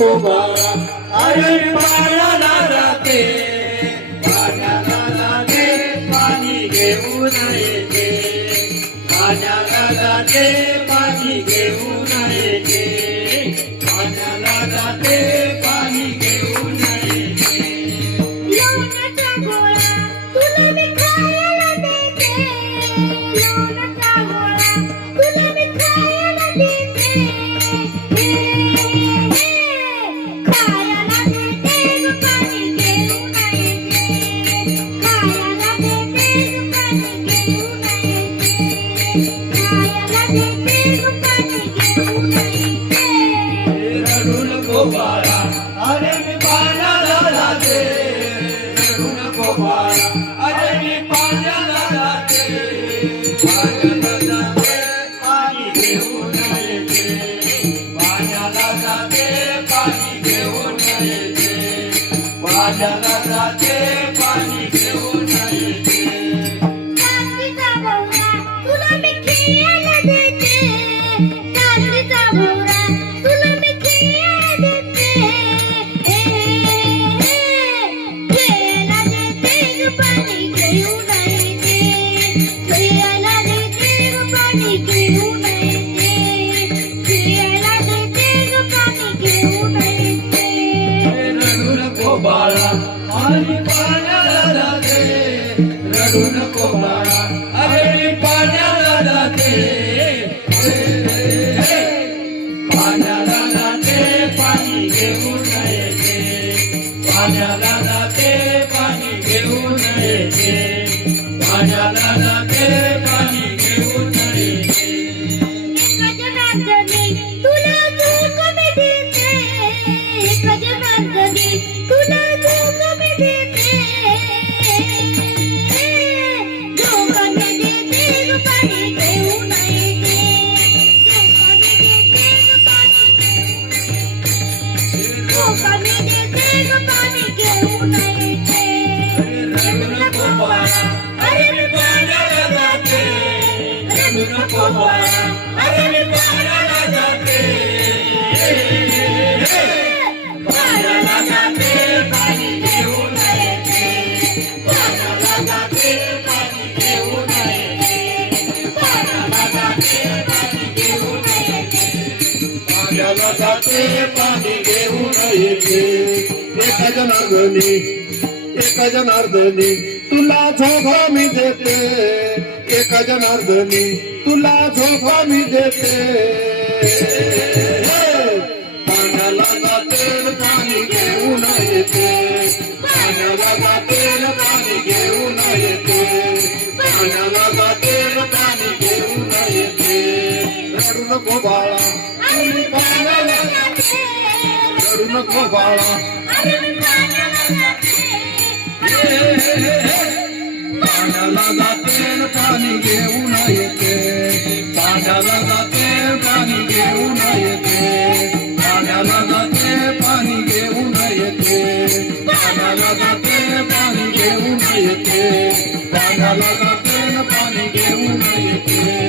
नको बाळा, अरे पाण्याला जाते, पाण्याला जाते पाणी घेऊन येते, पाण्याला जाते पाणी घेऊन येते, पाण्याला जाते पाणी घेऊन येते. लोण्याचा गोळा तुला मी खायला देते, लोण्याचा गोळा तुला मी खायला देते, खायला देते ग पाणी घेऊन येते, खायला देते ग पाणी घेऊन येते, खायला देते ग पाणी घेऊन येते. रडू नको बाळा, अरे मी पाण्याला जाते, रडू नको बाळा, अरे मी पाण्याला जाते, पाण्याला जाते पाणी घेऊन येते, पाण्याला जाते पाणी घेऊन येते, पाण्याला जाते पाणी घेऊन येते. चांदीचा भोवरा तुला मी खेळायला देते, चांदीचा भोवरा तुला मी खेळायला देते, खेळायला देते ग पाणी घेऊन येते, खेळायला देते ग पाणी घेऊन येते, खेळायला देते ग पाणी घेऊन येते. रडू नको बाळा, अरे पाण्याला जाते, रडू नको बाळा, अरे मी पाण्याला जाते, पाण्याला जाते पाणी घेऊन येते, पाण्याला जाते पाणी घेऊन येते, पाण्याला जाते पाणी घेऊन येते. गजनार्दनी तुला धूप मी देते, गजनार्दनी तुला धूप मी देते, धूप मी देते ग पाणी घेऊन येते, धूप मी देते ग पाणी घेऊन येते, धूप मी देते ग पाणी घेऊन येते. रडू नको बाळा, अरे मी पाण्याला जाते, रडू नको बाळा, अरे मी पाण्याला जाते, पाण्याला जाते पाणी घेऊन येते, पाण्याला जाते पाणी घेऊन येते, पाण्याला जाते पाणी घेऊन येते, पाण्याला जाते पाणी घेऊन येते. एका जनार्दनी, एका जनार्दनी तुला झोपा मी देते, एका जनार्दनी तुला झोपा मी देते, पाण्याला जाते पाणी घेऊन येते, पाण्याला जाते पाणी घेऊन येते, पाण्याला जाते पाणी घेऊन येते. रडू नको बाळा, अरे मी पाण्याला जाते, रडू नको बाळा, अरे मी पाण्याला जाते, पाण्याला जाते पाणी घेऊन येते, पाण्याला जाते पाणी घेऊन येते, पाण्याला जाते पाणी घेऊन येते, पाण्याला जाते पाणी घेऊन येते, पाण्याला जाते पाणी घेऊन येते.